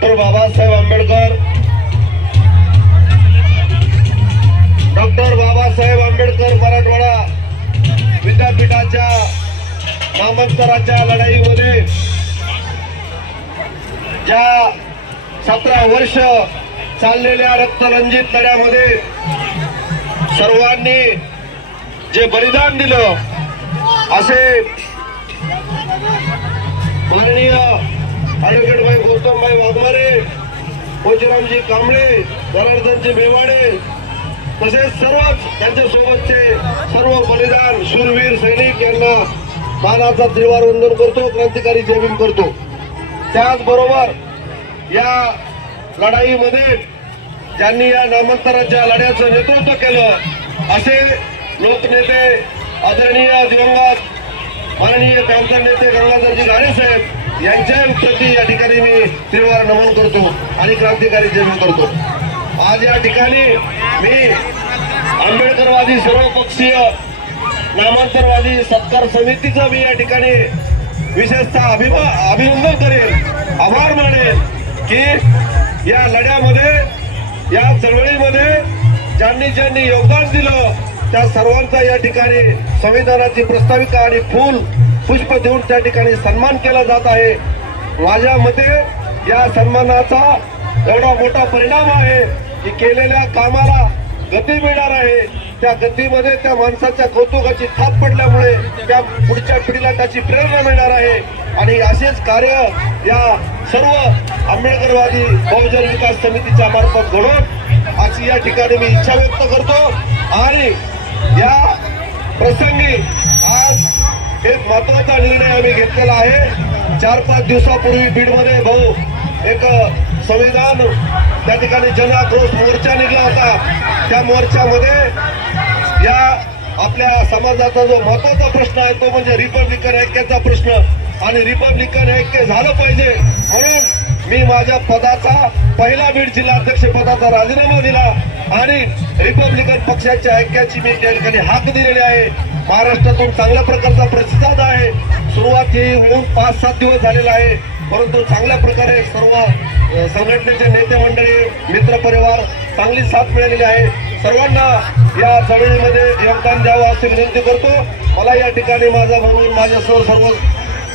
Doctor Babasaheb Ambedkar. Doctor Babasaheb Ambedkar Marathwada विद्यापीठाच्या नामांतराच्या लढाईमध्ये ज्या सतरा वर्ष चाललेल्या रक्तरंजित लढ्यामध्ये सर्वांनी जे बलिदान दिलं असे माननीय ॲडव्होकेटभाई गौतमभाई वाघमारे पोचरामजी कांबळे जनार्दनजी मेवाडे तसेच सर्वच त्यांच्या सोबतचे सर्व बलिदान शूरवीर सैनिक यांना मानाचा त्रिवार वंदन करतो क्रांतिकारी जयभीम करतो. त्याचबरोबर या लढाईमध्ये ज्यांनी या नामांतराच्या लढ्याचं नेतृत्व केलं असे लोकनेते आदरणीय दिवंगत माननीय पॅन्सर नेते गंगाधरजी घाणे साहेब यांच्या प्रती या ठिकाणी मी त्रिवार नमन करतो आणि क्रांतिकारी जन्म करतो. आज या ठिकाणी मी आंबेडकरवादी सर्वपक्षीय नामांतरवादी सत्कार समितीचं मी या ठिकाणी विशेषतः अभिमा अभिनंदन करेन आभार मानेन की या लढ्यामध्ये या चळवळीमध्ये ज्यांनी ज्यांनी योगदान दिलं त्या सर्वांचा या ठिकाणी संविधानाची प्रस्ताविका आणि फूल पुष्प देऊन त्या ठिकाणी सन्मान केला जात आहे. माझ्या मते या सन्मानाचा एवढा मोठा परिणाम आहे की केलेल्या कामाला गती मिळणार आहे. त्या गतीमध्ये त्या माणसाच्या कौतुकाची थाप पडल्यामुळे त्या पुढच्या पिढीला त्याची प्रेरणा मिळणार आहे. आणि असेच कार्य या सर्व आंबेडकरवादी बहुजन विकास समितीच्या मार्फत घडून अशी या ठिकाणी मी इच्छा व्यक्त करतो. आणि या प्रसंगी आज एक महत्त्वाचा निर्णय आम्ही घेतलेला आहे. चार पाच दिवसापूर्वी बीडमध्ये भाऊ एक संविधान त्या ठिकाणी जन आक्रोश मोर्चा निघला होता. त्या मोर्चामध्ये या आपल्या समाजाचा जो महत्त्वाचा प्रश्न आहे तो म्हणजे रिपब्लिकन ऐक्याचा प्रश्न. आणि रिपब्लिकन ऐक्य झालं पाहिजे. म्हणून मी माझ्या पदाचा पहिला बीड जिल्हाध्यक्ष पदाचा राजीनामा दिला आणि रिपब्लिकन पक्षाच्या ऐक्याची मी त्या ठिकाणी हाक दिलेली आहे. महाराष्ट्रातून चांगल्या प्रकारचा प्रतिसाद आहे. सुरुवात ही होऊन पाच सात दिवस झालेला आहे. परंतु चांगल्या प्रकारे सर्व संघटनेचे नेते मंडळी मित्र परिवार चांगली साथ मिळालेली आहे. सर्वांना या चळवळीमध्ये योगदान द्यावं अशी विनंती करतो. मला या ठिकाणी माझा म्हणून माझ्यासह सर्व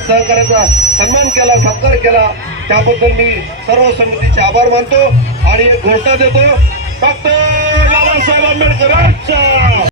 सहकार्याचा सन्मान केला सत्कार केला. त्याबद्दल मी सर्व समितीचे आभार मानतो आणि एक घोषणा देतो डॉक्टर बाबासाहेब आंबेडकरांचा